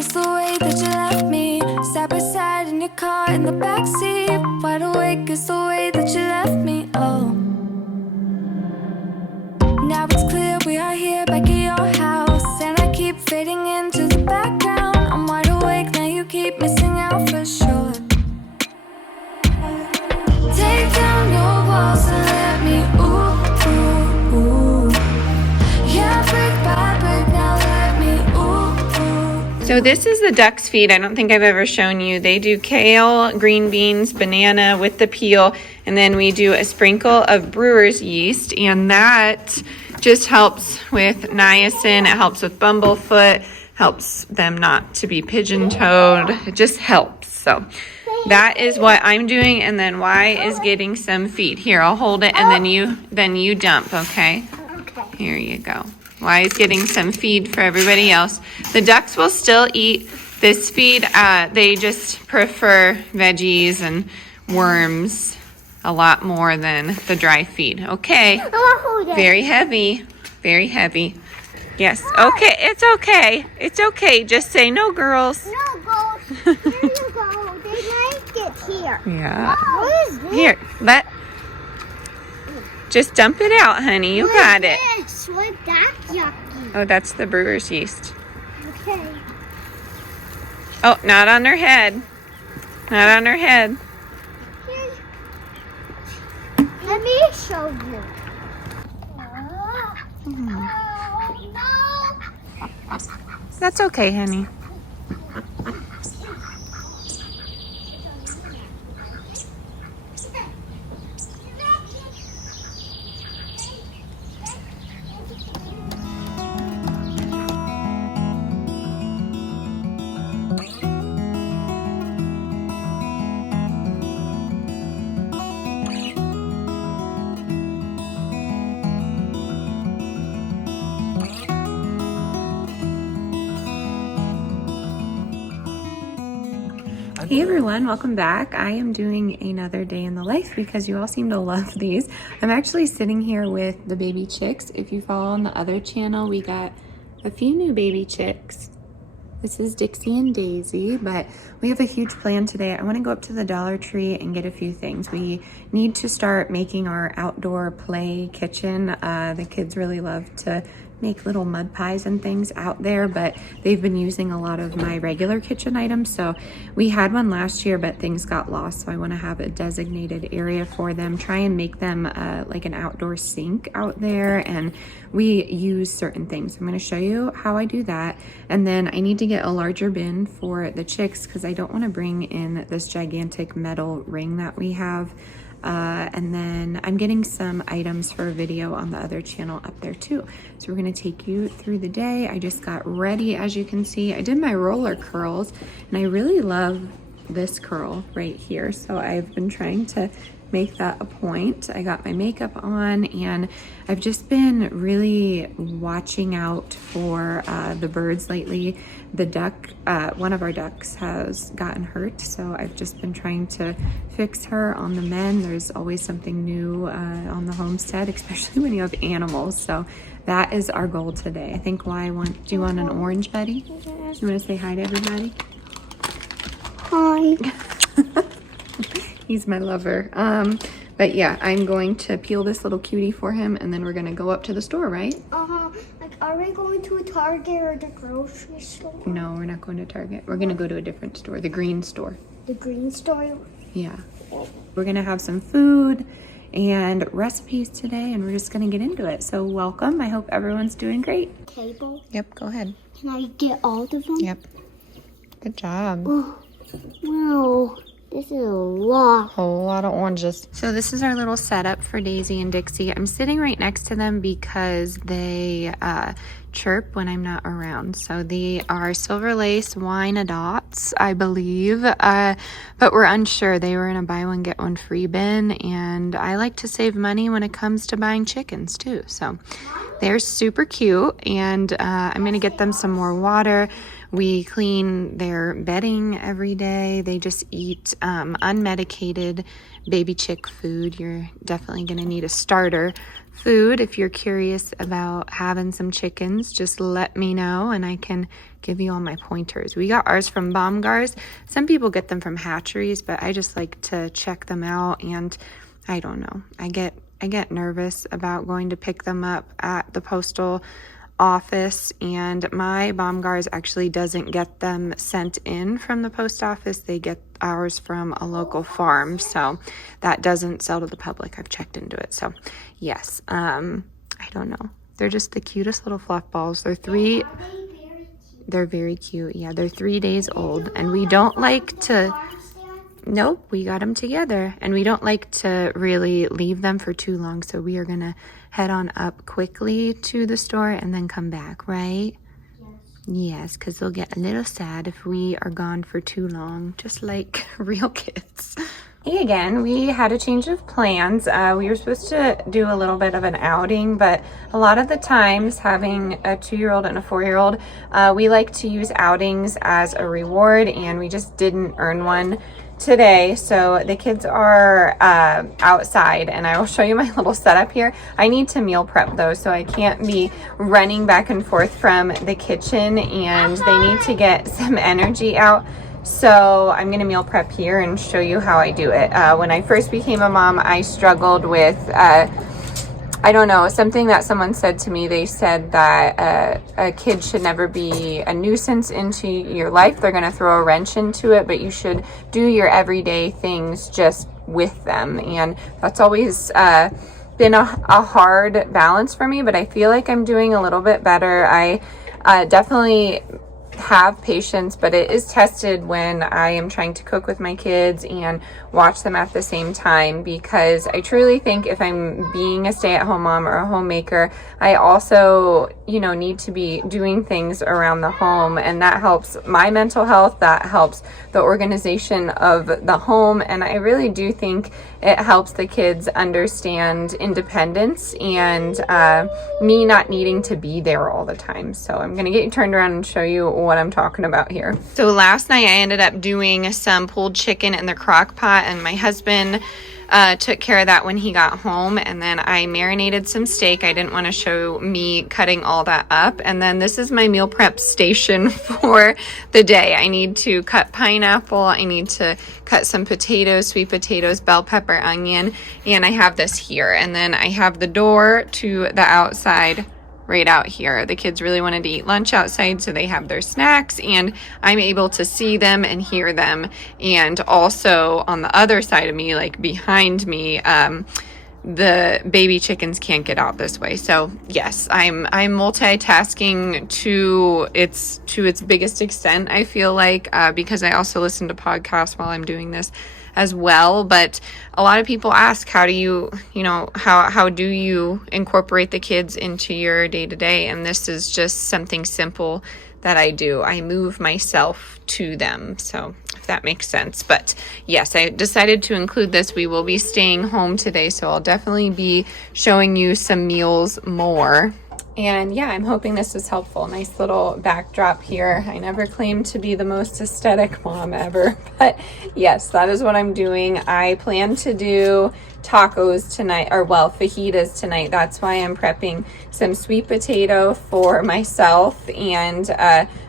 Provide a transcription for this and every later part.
it's the way that you left me. Side by side in your car in the backseat. Wide awake, it's the way that you left me. Oh, now it's clear we are here back at your house, and I keep fading into the background. I'm wide awake, now you keep missing out for sure. Take down your walls and let me ooh, ooh, ooh. Yeah, brick by brick, now let me ooh, ooh. So this is the duck's feed. I don't think I've ever shown you. They do kale, green beans, banana with the peel, and then we do a sprinkle of brewer's yeast, and that just helps with niacin. It helps with bumblefoot, helps them not to be pigeon-toed. It just helps. So that is what I'm doing, and then Y is getting some feed. Here, I'll hold it, and then you dump, okay? Okay. Here you go. Y is getting some feed for everybody else. The ducks will still eat this feed. They just prefer veggies and worms a lot more than the dry feed. Okay. Very heavy. Very heavy. Yes. Okay. It's okay. It's okay. Just say no, girls. No, girls. Here you go. They like it here. Yeah. What is this? Here. Just dump it out, honey. You got it. What's that yucky? Oh, that's the brewer's yeast. Okay. Oh, not on her head. Not on her head. Let me show you. That's okay, honey. Hey everyone, welcome back. I am doing another day in the life because you all seem to love these. I'm actually sitting here with the baby chicks. If you follow on the other channel, we got a few new baby chicks. This is Dixie and Daisy, but we have a huge plan today. I want to go up to the Dollar Tree and get a few things. We need to start making our outdoor play kitchen. The kids really love to make little mud pies and things out there, but they've been using a lot of my regular kitchen items. So we had one last year, but things got lost. So I want to have a designated area for them, try and make them like an outdoor sink out there. And we use certain things. I'm going to show you how I do that. And then I need to get a larger bin for the chicks because I don't want to bring in this gigantic metal ring that we have. And then I'm getting some items for a video on the other channel up there too. So we're going to take you through the day. I just got ready, as you can see. I did my roller curls, and I really love this curl right here. So I've been trying to make that a point. I got my makeup on, and I've just been really watching out for the birds lately. The duck, one of our ducks has gotten hurt, so I've just been trying to fix her on the mend. There's always something new on the homestead, especially when you have animals. So that is our goal today. I think do you want an orange, buddy? You want to say hi to everybody? Hi. He's my lover. But yeah, I'm going to peel this little cutie for him, and then we're gonna go up to the store, right? Like, are we going to a Target or the grocery store? No, we're not going to Target. We're gonna go to a different store, the green store. The green store? Yeah. We're gonna have some food and recipes today, and we're just gonna get into it. So welcome. I hope everyone's doing great. Table? Yep, go ahead. Can I get all of them? Yep. Good job. Oh, wow. This is a lot. Whole lot of oranges. So this is our little setup for Daisy and Dixie. I'm sitting right next to them because they chirp when I'm not around. So they are Silver Lace Wyandottes, I believe, but we're unsure. They were in a buy one get one free bin, and I like to save money when it comes to buying chickens too. So they're super cute, and I'm gonna get them some more water. We clean their bedding every day. They just eat unmedicated baby chick food. You're definitely going to need a starter food. If you're curious about having some chickens, just let me know and I can give you all my pointers. We got ours from Baumgars. Some people get them from hatcheries, but I just like to check them out, and I don't know. I get nervous about going to pick them up at the postal office, and my Baumgars actually doesn't get them sent in from the post office. They get ours from a local farm, so that doesn't sell to the public. I've checked into it. So yes, I don't know. They're just the cutest little fluff balls. They're very cute. Yeah, they're 3 days old, and we don't like to. Nope, we got them together, and we don't like to really leave them for too long, so we are gonna head on up quickly to the store and then come back, right? Yes, because they'll get a little sad if we are gone for too long, just like real kids. Hey again, we had a change of plans. We were supposed to do a little bit of an outing, but a lot of the times, having a 2-year-old and a 4-year-old, we like to use outings as a reward, and we just didn't earn one today. So the kids are outside, and I will show you my little setup here. I need to meal prep though, so I can't be running back and forth from the kitchen, and they need to get some energy out. So I'm gonna meal prep here and show you how I do it. When I first became a mom, I struggled with I don't know, something that someone said to me. They said that a kid should never be a nuisance into your life. They're going to throw a wrench into it, but you should do your everyday things just with them. And that's always been a hard balance for me, but I feel like I'm doing a little bit better. I definitely have patience, but it is tested when I am trying to cook with my kids and watch them at the same time, because I truly think if I'm being a stay-at-home mom or a homemaker, I also, need to be doing things around the home, and that helps my mental health, that helps the organization of the home, and I really do think it helps the kids understand independence and me not needing to be there all the time. So I'm gonna get you turned around and show you what I'm talking about here. So last night I ended up doing some pulled chicken in the crock pot, and my husband took care of that when he got home, and then I marinated some steak. I didn't want to show me cutting all that up. And then this is my meal prep station for the day. I need to cut pineapple, I need to cut some potatoes, sweet potatoes, bell pepper, onion, and I have this here. And then I have the door to the outside right out here. The kids really wanted to eat lunch outside, so they have their snacks, and I'm able to see them and hear them. And also on the other side of me, like behind me, the baby chickens can't get out this way. So yes, I'm multitasking to its biggest extent, I feel like, because I also listen to podcasts while I'm doing this as well. But a lot of people ask, how do you incorporate the kids into your day-to-day? And this is just something simple that I do. I move myself to them, so if that makes sense. But yes, I decided to include this. We will be staying home today, so I'll definitely be showing you some meals more. And yeah, I'm hoping this is helpful. Nice little backdrop here. I never claimed to be the most aesthetic mom ever, but yes, that is what I'm doing. I plan to do tacos tonight, or fajitas tonight. That's why I'm prepping some sweet potato for myself and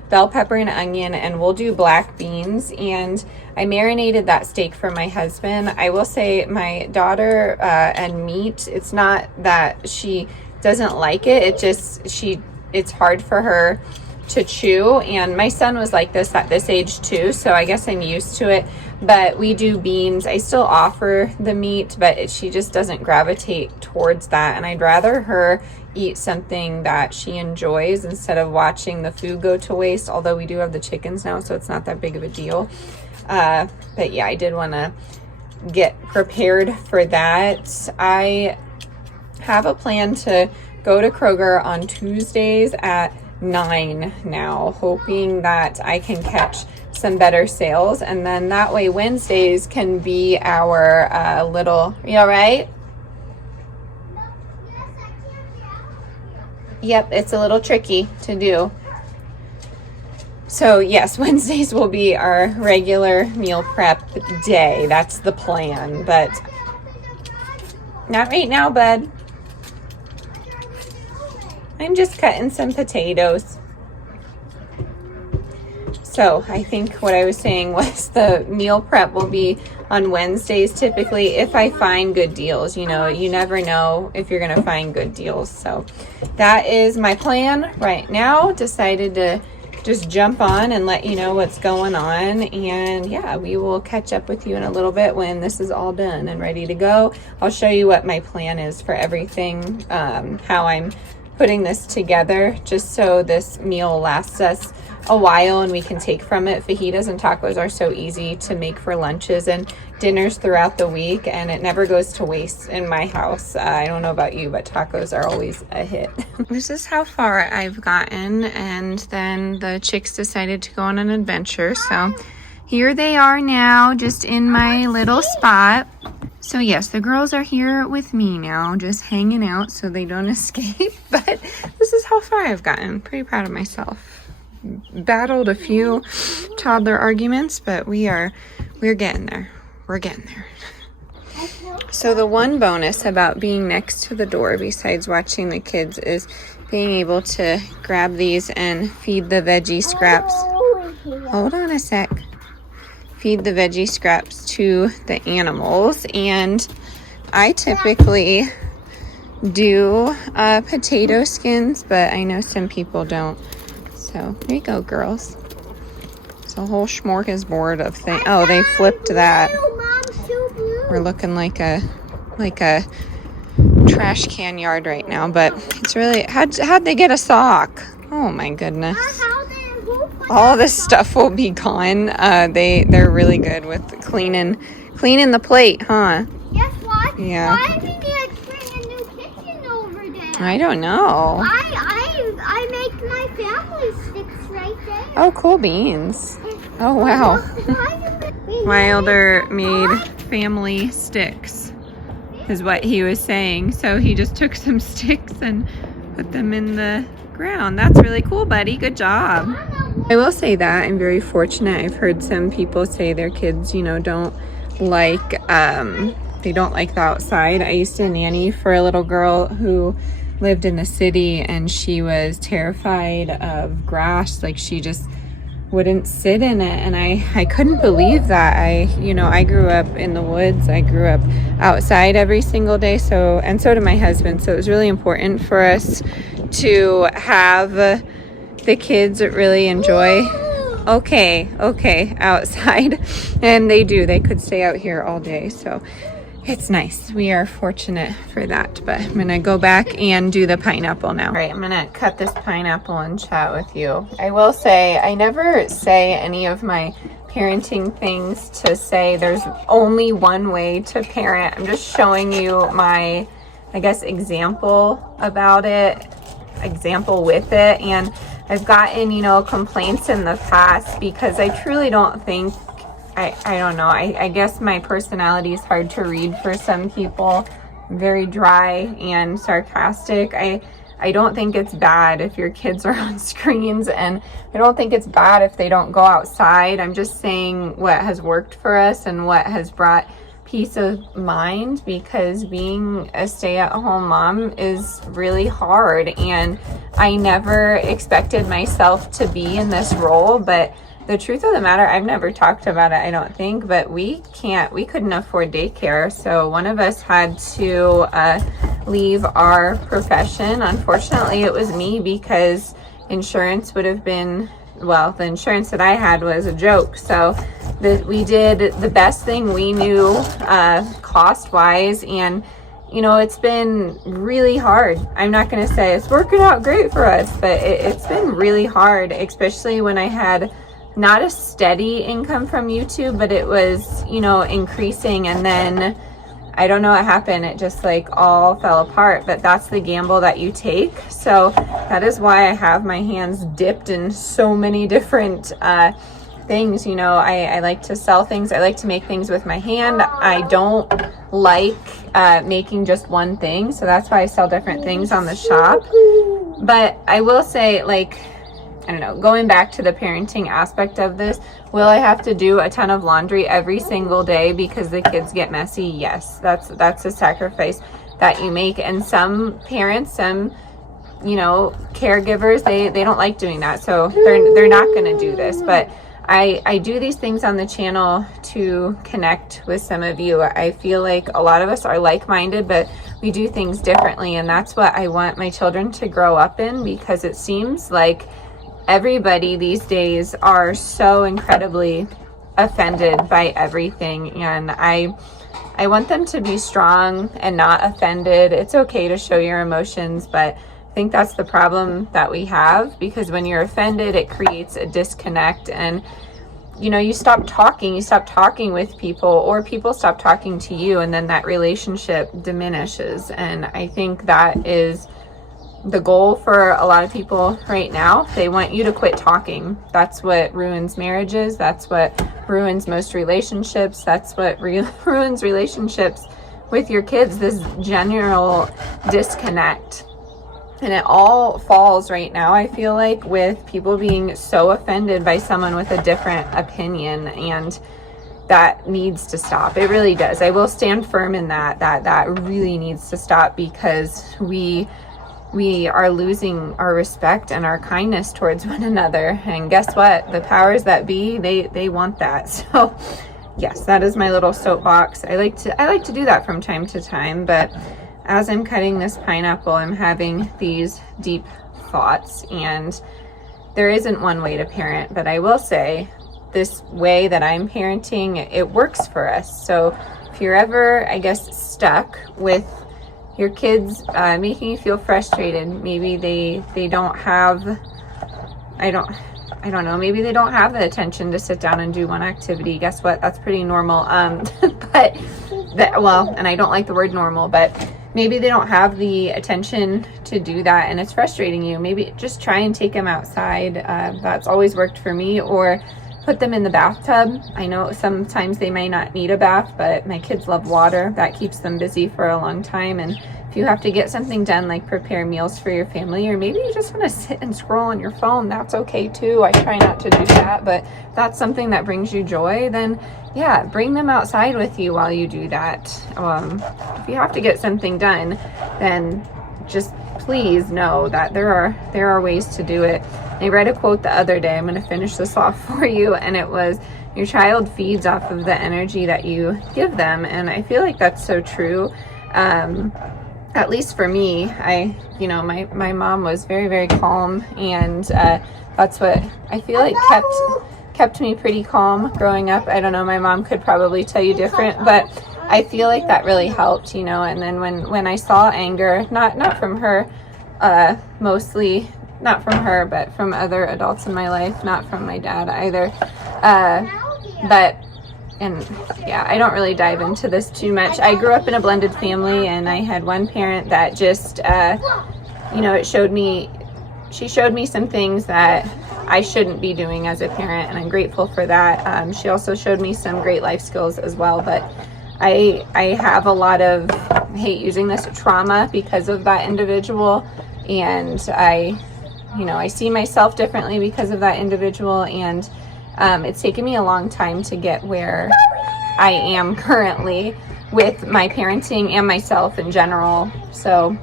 bell pepper and onion, and we'll do black beans. And I marinated that steak for my husband. I will say my daughter and meat, it's not that she doesn't like it, it's hard for her to chew, and my son was like this at this age too, so I guess I'm used to it. But we do beans. I still offer the meat, but she just doesn't gravitate towards that, and I'd rather her eat something that she enjoys instead of watching the food go to waste, although we do have the chickens now, so it's not that big of a deal. But yeah, I did want to get prepared for that. I have a plan to go to Kroger on Tuesdays at 9 now, hoping that I can catch some better sales, and then that way Wednesdays can be our little, you all right? Yep, it's a little tricky to do. So yes, Wednesdays will be our regular meal prep day. That's the plan, but not right now, bud. I'm just cutting some potatoes. So I think what I was saying was the meal prep will be on Wednesdays typically if I find good deals. You know, you never know if you're going to find good deals. So that is my plan right now. Decided to just jump on and let you know what's going on. And yeah, we will catch up with you in a little bit when this is all done and ready to go. I'll show you what my plan is for everything, how I'm putting this together, just so this meal lasts us a while and we can take from it. Fajitas and tacos are so easy to make for lunches and dinners throughout the week, and it never goes to waste in my house. I don't know about you, but tacos are always a hit. This is how far I've gotten, and then the chicks decided to go on an adventure, so here they are now, just in my little spot. So yes, the girls are here with me now, just hanging out so they don't escape, but this is how far I've gotten. Pretty proud of myself. Battled a few toddler arguments, but we're getting there. We're getting there. So the one bonus about being next to the door, besides watching the kids, is being able to grab these and feed the veggie scraps. Hold on a sec. Feed the veggie scraps to the animals, and I typically do potato skins, but I know some people don't. So there you go, girls. It's a whole smorgasbord of things. Oh, they flipped that. We're looking like a trash can yard right now, but it's really, how'd they get a sock? Oh my goodness. All this stuff will be gone. They're really good with cleaning the plate, huh? Guess what? Yeah. Why did you bring a new kitchen over there? I don't know. I make my family sticks right there. Oh, cool beans. Oh, wow. Wilder made family sticks, is what he was saying. So he just took some sticks and put them in the ground. That's really cool, buddy. Good job. I will say that I'm very fortunate. I've heard some people say their kids, you know, don't like, they don't like the outside. I used to nanny for a little girl who lived in the city, and she was terrified of grass. Like, she just wouldn't sit in it, and I couldn't believe that. I grew up in the woods. I grew up outside every single day, so did my husband. So it was really important for us to have the kids really enjoy okay outside, and they do. They could stay out here all day, so it's nice. We are fortunate for that. But I'm gonna go back and do the pineapple now. All right, I'm gonna cut this pineapple and chat with you. I will say, I never say any of my parenting things to say there's only one way to parent. I'm just showing you my, I guess, example about it, example with it. And I've gotten, complaints in the past because I truly don't think, I don't know. I guess my personality is hard to read for some people. I'm very dry and sarcastic. I don't think it's bad if your kids are on screens, and I don't think it's bad if they don't go outside. I'm just saying what has worked for us and what has brought peace of mind, because being a stay-at-home mom is really hard, and I never expected myself to be in this role. But the truth of the matter, I've never talked about it, I don't think, but we couldn't afford daycare. So one of us had to leave our profession. Unfortunately, it was me, because insurance would have been, well, the insurance that I had was a joke. So we did the best thing we knew cost-wise, and it's been really hard. I'm not going to say it's working out great for us, but it's been really hard, especially when I had not a steady income from YouTube, but it was, increasing, and then I don't know what happened. It just all fell apart. But that's the gamble that you take. So that is why I have my hands dipped in so many different things. I like to sell things. I like to make things with my hand. I don't like making just one thing. So that's why I sell different things on the shop. But I will say, I don't know, going back to the parenting aspect of this, will I have to do a ton of laundry every single day because the kids get messy? Yes, that's a sacrifice that you make. And some parents, some you know, caregivers, they don't like doing that, so they're not going to do this. But I do these things on the channel to connect with some of you. I feel like a lot of us are like-minded, but we do things differently, and that's what I want my children to grow up in, because it seems like everybody these days are so incredibly offended by everything, and I want them to be strong and not offended. It's okay to show your emotions, but I think that's the problem that we have, because when you're offended, it creates a disconnect, and you know, you stop talking with people, or people stop talking to you, and then that relationship diminishes. And I think that is the goal for a lot of people right now. They want you to quit talking. That's what ruins marriages. That's what ruins most relationships. That's what ruins relationships with your kids, this general disconnect. And it all falls right now, I feel like, with people being so offended by someone with a different opinion, and that needs to stop. It really does. I will stand firm in that really needs to stop, because we are losing our respect and our kindness towards one another. And guess what? The powers that be, they want that. So yes, that is my little soapbox. I like to do that from time to time, but as I'm cutting this pineapple, I'm having these deep thoughts, and there isn't one way to parent, but I will say this way that I'm parenting, it works for us. So if you're ever, I guess, stuck with your kids making you feel frustrated, maybe they don't have, I don't know, maybe they don't have the attention to sit down and do one activity. Guess what? That's pretty normal. But and I don't like the word normal, but maybe they don't have the attention to do that, and it's frustrating you. Maybe just try and take them outside. That's always worked for me. Or put them in the bathtub. I know sometimes they may not need a bath, but my kids love water. That keeps them busy for a long time. And if you have to get something done, like prepare meals for your family, or maybe you just want to sit and scroll on your phone, that's okay too. I try not to do that, but if that's something that brings you joy, then yeah, bring them outside with you while you do that. If you have to get something done, then just please know that there are ways to do it. I read a quote the other day. I'm going to finish this off for you, and it was, your child feeds off of the energy that you give them. And I feel like that's so true. At least for me, my mom was very, very calm, and that's what I feel like kept me pretty calm growing up. I don't know, my mom could probably tell you different, but I feel like that really helped, you know. And then when I saw anger, not from her, mostly not from her, but from other adults in my life, not from my dad either, and yeah, I don't really dive into this too much. I grew up in a blended family, and I had one parent that just, she showed me some things that I shouldn't be doing as a parent, and I'm grateful for that. She also showed me some great life skills as well, but I have a lot of, I hate using this, trauma because of that individual, and I see myself differently because of that individual, and it's taken me a long time to get where I am currently with my parenting and myself in general. So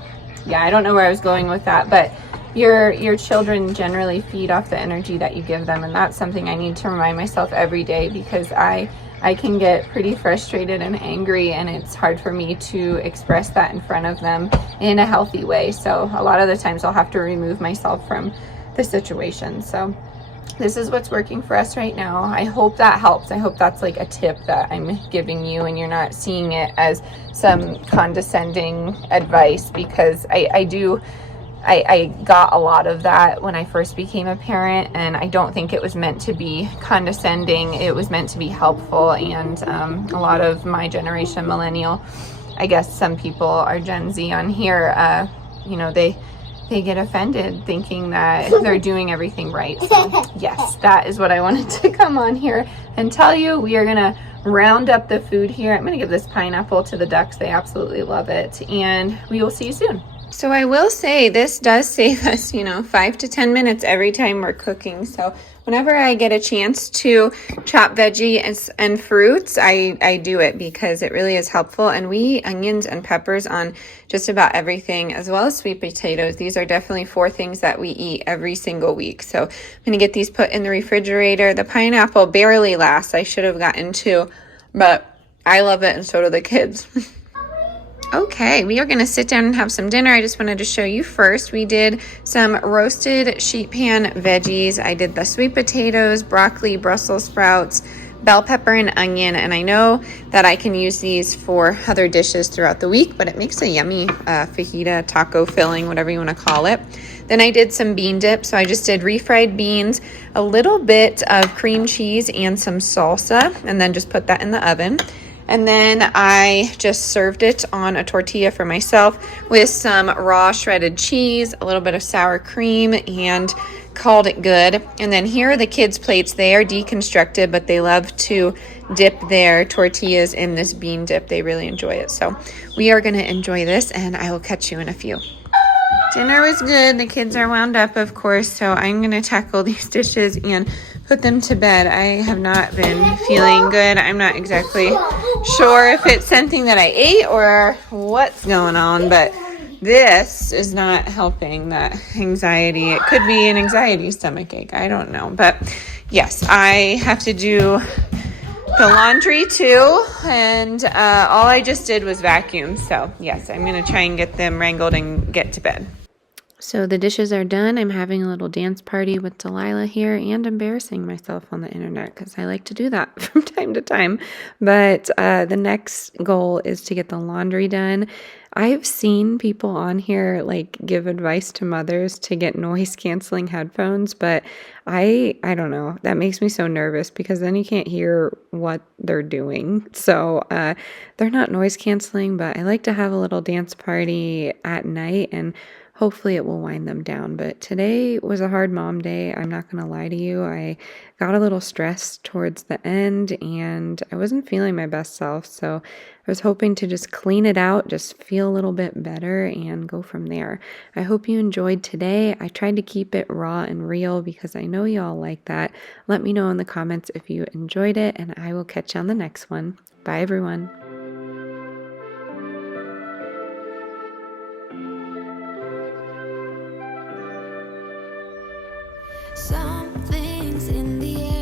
yeah, I don't know where I was going with that, but your children generally feed off the energy that you give them, and that's something I need to remind myself every day, because I can get pretty frustrated and angry, and it's hard for me to express that in front of them in a healthy way. So a lot of the times I'll have to remove myself from the situation. So this is what's working for us right now. I hope that helps. I hope that's like a tip that I'm giving you, and you're not seeing it as some condescending advice, because I got a lot of that when I first became a parent, and I don't think it was meant to be condescending. It was meant to be helpful. And a lot of my generation, millennial, I guess some people are Gen Z on here, they get offended thinking that they're doing everything right. So yes, that is what I wanted to come on here and tell you. We are gonna round up the food here. I'm gonna give this pineapple to the ducks. They absolutely love it, and we will see you soon. So I will say this does save us, 5 to 10 minutes every time we're cooking. So whenever I get a chance to chop veggie and fruits, I do it because it really is helpful. And we eat onions and peppers on just about everything, as well as sweet potatoes. These are definitely 4 things that we eat every single week. So I'm going to get these put in the refrigerator. The pineapple barely lasts. I should have gotten 2, but I love it and so do the kids. Okay, we are going to sit down and have some dinner. I just wanted to show you first. We did some roasted sheet pan veggies. I did the sweet potatoes, broccoli, Brussels sprouts, bell pepper, and onion. And I know that I can use these for other dishes throughout the week, but it makes a yummy fajita, taco filling, whatever you want to call it. Then I did some bean dip. So I just did refried beans, a little bit of cream cheese, and some salsa, and then just put that in the oven. And then I just served it on a tortilla for myself with some raw shredded cheese, a little bit of sour cream, and called it good. And then here are the kids' plates. They are deconstructed, but they love to dip their tortillas in this bean dip. They really enjoy it. So we are going to enjoy this, and I will catch you in a few. Dinner was good. The kids are wound up, of course, so I'm going to tackle these dishes and put them to bed. I have not been feeling good. I'm not exactly sure if it's something that I ate or what's going on, but this is not helping that anxiety. It could be an anxiety stomach ache. I don't know. But yes, I have to do the laundry too, and all I just did was vacuum. So yes, I'm going to try and get them wrangled and get to bed. So the dishes are done. I'm having a little dance party with Delilah here and embarrassing myself on the internet because I like to do that from time to time. But the next goal is to get the laundry done. I've seen people on here like give advice to mothers to get noise canceling headphones, but I don't know. That makes me so nervous because then you can't hear what they're doing. So they're not noise canceling, but I like to have a little dance party at night, and hopefully it will wind them down. But today was a hard mom day. I'm not going to lie to you. I got a little stressed towards the end and I wasn't feeling my best self. So I was hoping to just clean it out, just feel a little bit better and go from there. I hope you enjoyed today. I tried to keep it raw and real because I know y'all like that. Let me know in the comments if you enjoyed it, and I will catch you on the next one. Bye, everyone. Something's in the air.